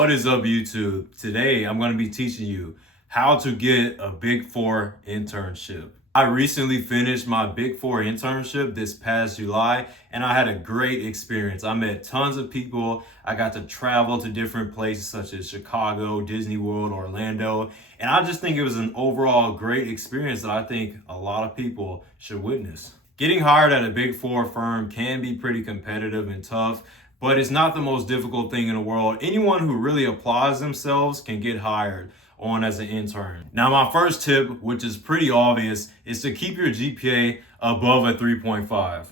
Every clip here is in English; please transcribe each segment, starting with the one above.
What is up, YouTube? Today I'm going to be teaching you how to get a Big Four internship. I recently finished my Big Four internship this past July, and I had a great experience. I met tons of people. I got to travel to different places such as Chicago, Disney World, Orlando, and I just think it was an overall great experience that I think a lot of people should witness. Getting hired at a Big Four firm can be pretty competitive and tough, but it's not the most difficult thing in the world. Anyone who really applies themselves can get hired on as an intern. Now, my first tip, which is pretty obvious, is to keep your GPA above a 3.5.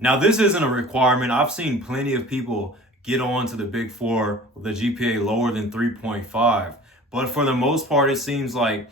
Now, this isn't a requirement. I've seen plenty of people get on to the Big Four with a GPA lower than 3.5. But for the most part, it seems like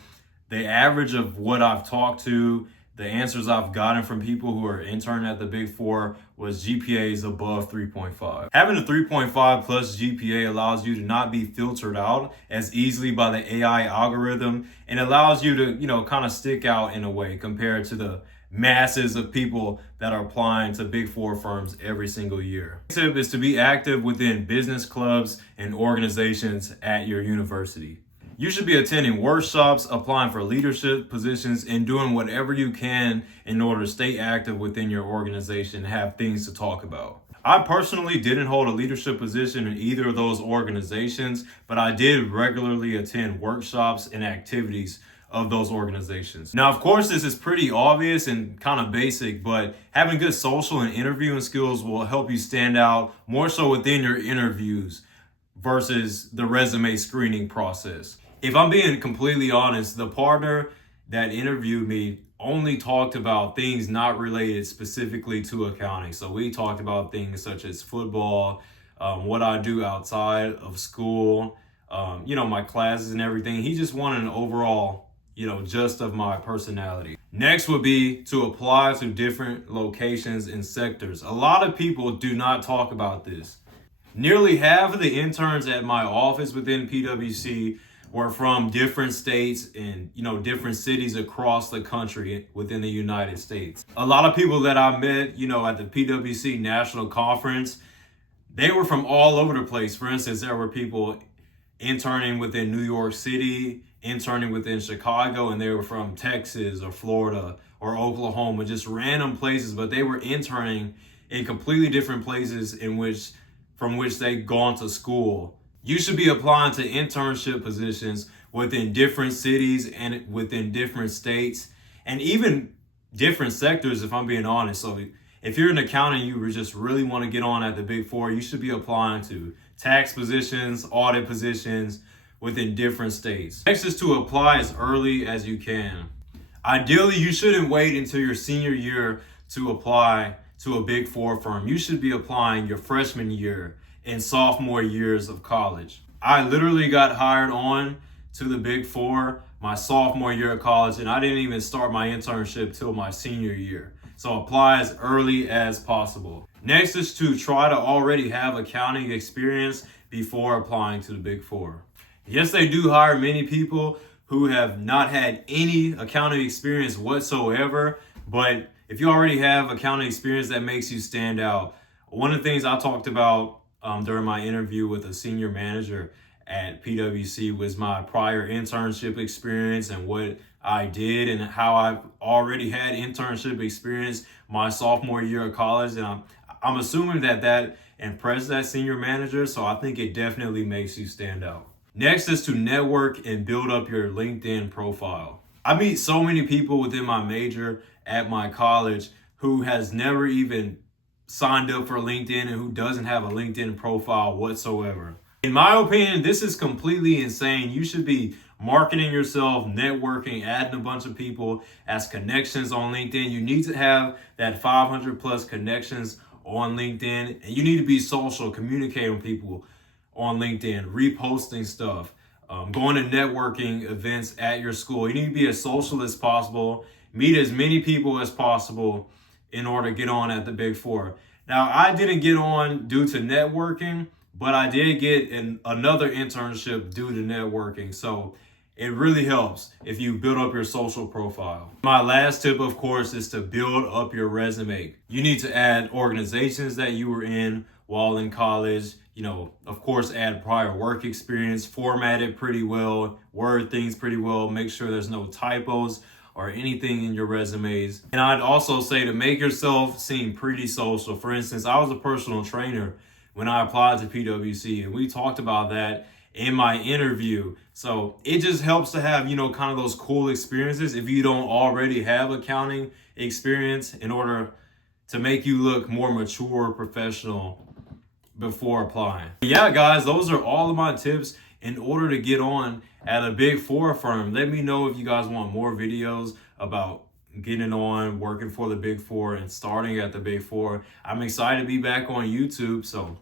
the average of what I've talked to, the answers I've gotten from people who are interning at the Big Four was GPAs above 3.5. Having a 3.5 plus GPA allows you to not be filtered out as easily by the AI algorithm, and allows you to, kind of stick out in a way compared to the masses of people that are applying to Big Four firms every single year. The tip is to be active within business clubs and organizations at your university. You should be attending workshops, applying for leadership positions, and doing whatever you can in order to stay active within your organization and have things to talk about. I personally didn't hold a leadership position in either of those organizations, but I did regularly attend workshops and activities of those organizations. Now, of course, this is pretty obvious and kind of basic, but having good social and interviewing skills will help you stand out more so within your interviews versus the resume screening process. If I'm being completely honest, the partner that interviewed me only talked about things not related specifically to accounting. So we talked about things such as football, what I do outside of school, my classes and everything. He just wanted an overall, gist of my personality. Next would be to apply to different locations and sectors. A lot of people do not talk about this. Nearly half of the interns at my office within PwC were from different states and different cities across the country within the United States. A lot of people that I met at the PwC National Conference, they were from all over the place. For instance, there were people interning within New York City, interning within Chicago, and they were from Texas or Florida or Oklahoma, just random places, but they were interning in completely different places from which they'd gone to school. You should be applying to internship positions within different cities and within different states and even different sectors, if I'm being honest. So if you're an accountant, you just really want to get on at the Big Four, you should be applying to tax positions, audit positions within different states. Next is to apply as early as you can. Ideally, you shouldn't wait until your senior year to apply to a Big Four firm. You should be applying your freshman year and sophomore years of college. I literally got hired on to the Big Four my sophomore year of college, and I didn't even start my internship till my senior year. So apply as early as possible. Next is to try to already have accounting experience before applying to the Big Four. Yes, they do hire many people who have not had any accounting experience whatsoever, but if you already have accounting experience, that makes you stand out. One of the things I talked about during my interview with a senior manager at PwC was my prior internship experience and what I did and how I've already had internship experience my sophomore year of college. And I'm assuming that impressed that senior manager, so I think it definitely makes you stand out. Next is to network and build up your LinkedIn profile. I meet so many people within my major at my college who has never even signed up for LinkedIn and who doesn't have a LinkedIn profile whatsoever. In my opinion, this is completely insane. You should be marketing yourself, networking, adding a bunch of people as connections on LinkedIn. You need to have that 500 plus connections on LinkedIn, and you need to be social, communicating with people on LinkedIn, reposting stuff, going to networking events at your school. You need to be as social as possible, meet as many people as possible in order to get on at the Big Four. Now, I didn't get on due to networking, but I did get another internship due to networking. So it really helps if you build up your social profile. My last tip, of course, is to build up your resume. You need to add organizations that you were in while in college. of course, add prior work experience, format it pretty well, word things pretty well, make sure there's no typos or anything in your resumes. And I'd also say to make yourself seem pretty social. For instance, I was a personal trainer when I applied to PwC, and we talked about that in my interview. So it just helps to have, kind of those cool experiences if you don't already have accounting experience, in order to make you look more mature, professional before applying. Yeah, guys, those are all of my tips in order to get on at a Big Four firm. Let me know if you guys want more videos about getting on, working for the Big Four, and starting at the Big Four. I'm excited to be back on YouTube, so